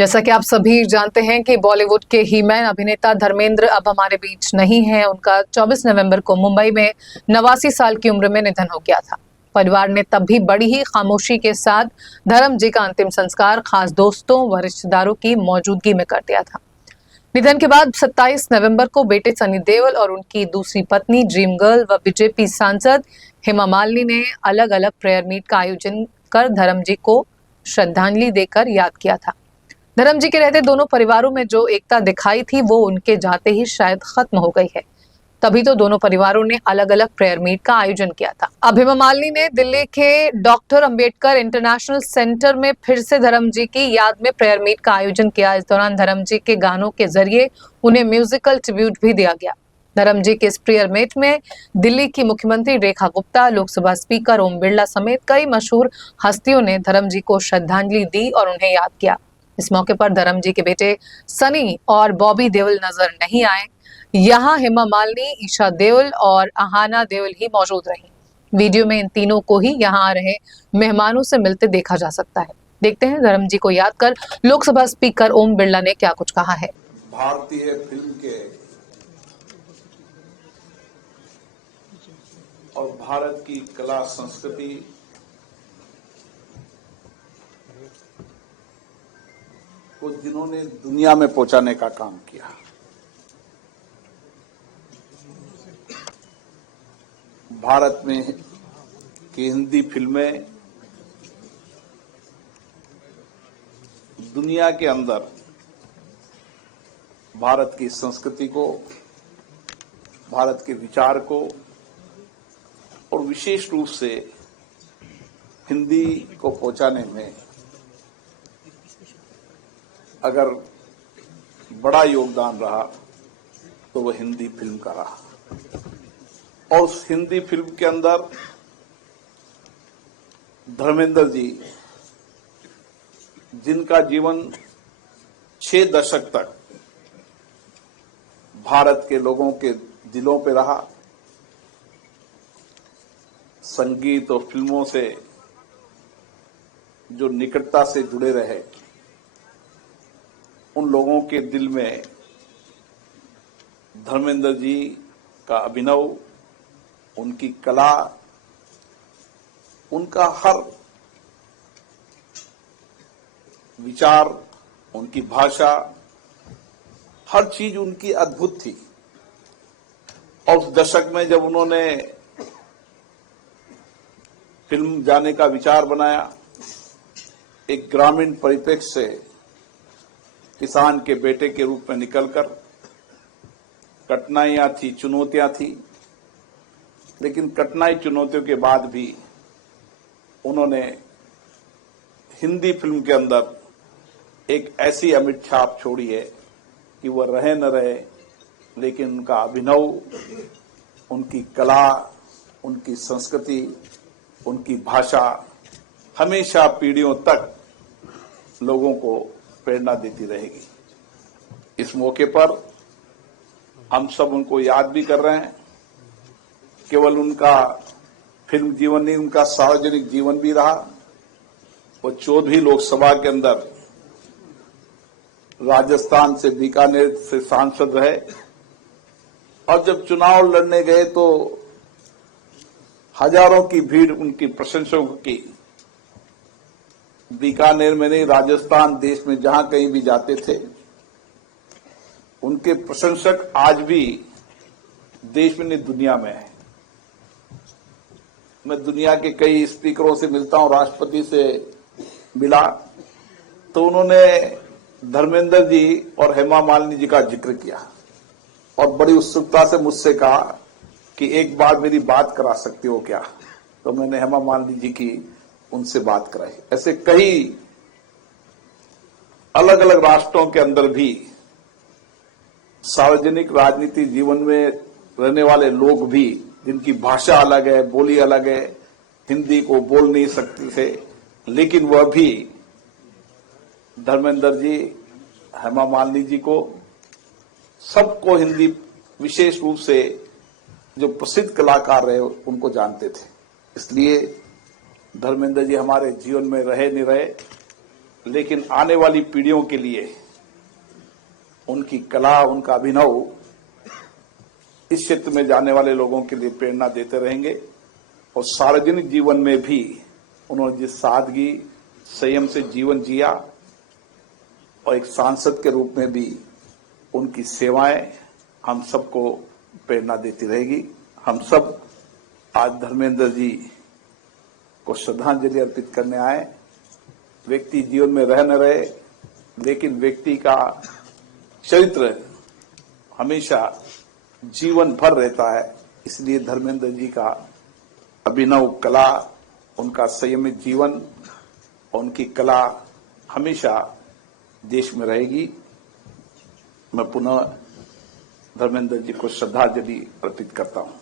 जैसा कि आप सभी जानते हैं कि बॉलीवुड के हीमैन अभिनेता धर्मेंद्र अब हमारे बीच नहीं हैं। उनका 24 नवंबर को मुंबई में 89 साल की उम्र में निधन हो गया था। परिवार ने तब भी बड़ी ही खामोशी के साथ धर्म जी का अंतिम संस्कार खास दोस्तों व रिश्तेदारों की मौजूदगी में कर दिया था। निधन के बाद 27 नवंबर को बेटे सनी देओल और उनकी दूसरी पत्नी ड्रीम गर्ल व बीजेपी सांसद हेमा मालिनी ने अलग अलग प्रेयर मीट का आयोजन कर धर्म जी को श्रद्धांजलि देकर याद किया था। धर्म जी के रहते दोनों परिवारों में जो एकता दिखाई थी वो उनके जाते ही शायद खत्म हो गई है। तभी तो दोनों परिवारों ने अलग अलग प्रेयर मीट का आयोजन किया था। अब हेमा मालिनी ने दिल्ली के डॉक्टर अंबेडकर इंटरनेशनल सेंटर में फिर से धर्म जी की याद में प्रेयर मीट का आयोजन किया। इस दौरान धर्म जी के गानों के जरिए उन्हें म्यूजिकल ट्रिब्यूट भी दिया गया। धर्म जी के इस प्रेयर मीट में दिल्ली की मुख्यमंत्री रेखा गुप्ता, लोकसभा स्पीकर ओम बिरला समेत कई मशहूर हस्तियों ने धर्म जी को श्रद्धांजलि दी और उन्हें याद किया। इस मौके पर धर्म जी के बेटे सनी और बॉबी देओल नजर नहीं आए। यहाँ हेमा मालिनी, ईशा देओल और अहाना देओल ही मौजूद रही। वीडियो में इन तीनों को ही यहाँ आ रहे मेहमानों से मिलते देखा जा सकता है। देखते हैं धर्म जी को याद कर लोकसभा स्पीकर ओम बिरला ने क्या कुछ कहा है। भारतीय फिल्म के और भारत की कला संस्कृति को जिन्होंने दुनिया में पहुंचाने का काम किया, भारत में की हिंदी फिल्में दुनिया के अंदर भारत की संस्कृति को, भारत के विचार को और विशेष रूप से हिंदी को पहुंचाने में अगर बड़ा योगदान रहा तो वह हिंदी फिल्म का रहा। और उस हिंदी फिल्म के अंदर धर्मेंद्र जी, जिनका जीवन 6 दशक तक भारत के लोगों के दिलों पे रहा, संगीत और फिल्मों से जो निकटता से जुड़े रहे, उन लोगों के दिल में धर्मेंद्र जी का अभिनव, उनकी कला, उनका हर विचार, उनकी भाषा, हर चीज उनकी अद्भुत थी। और उस दशक में जब उन्होंने फिल्म जाने का विचार बनाया, एक ग्रामीण परिप्रेक्ष्य से किसान के बेटे के रूप में निकलकर, कठिनाइयां थी, चुनौतियां थी, लेकिन कठिनाई चुनौतियों के बाद भी उन्होंने हिंदी फिल्म के अंदर एक ऐसी अमिट छाप छोड़ी है कि वह रहे न रहे, लेकिन उनका अभिनव, उनकी कला, उनकी संस्कृति, उनकी भाषा हमेशा पीढ़ियों तक लोगों को प्रेरणा देती रहेगी। इस मौके पर हम सब उनको याद भी कर रहे हैं। केवल उनका फिल्म जीवन नहीं, उनका सार्वजनिक जीवन भी रहा। वो 14वीं लोकसभा के अंदर राजस्थान से, बीकानेर से सांसद रहे और जब चुनाव लड़ने गए तो हजारों की भीड़ उनकी प्रशंसकों की, बीकानेर में नहीं, राजस्थान, देश में जहां कहीं भी जाते थे, उनके प्रशंसक आज भी देश में नहीं, दुनिया में है। मैं दुनिया के कई स्पीकरों से मिलता हूं, राष्ट्रपति से मिला तो उन्होंने धर्मेंद्र जी और हेमा मालिनी जी का जिक्र किया और बड़ी उत्सुकता से मुझसे कहा कि एक बार मेरी बात करा सकते हो क्या? तो मैंने हेमा मालिनी जी की उनसे बात कराई। ऐसे कई अलग अलग राष्ट्रों के अंदर भी सार्वजनिक राजनीति जीवन में रहने वाले लोग भी, जिनकी भाषा अलग है, बोली अलग है, हिंदी को बोल नहीं सकते थे, लेकिन वह भी धर्मेंद्र जी, हेमा मालिनी जी को, सबको हिंदी, विशेष रूप से जो प्रसिद्ध कलाकार रहे उनको जानते थे। इसलिए धर्मेंद्र जी हमारे जीवन में रहे नहीं रहे, लेकिन आने वाली पीढ़ियों के लिए उनकी कला, उनका अभिनव इस क्षेत्र में जाने वाले लोगों के लिए प्रेरणा देते रहेंगे। और सार्वजनिक जीवन में भी उन्होंने जिस सादगी, संयम से जीवन जिया और एक सांसद के रूप में भी उनकी सेवाएं हम सबको प्रेरणा देती रहेगी। हम सब आज धर्मेंद्र जी को श्रद्धांजलि अर्पित करने आए। व्यक्ति जीवन में रह न रहे, लेकिन व्यक्ति का चरित्र हमेशा जीवन भर रहता है। इसलिए धर्मेंद्र जी का अभिनव कला, उनका संयमित जीवन और उनकी कला हमेशा देश में रहेगी। मैं पुनः धर्मेंद्र जी को श्रद्धांजलि अर्पित करता हूं।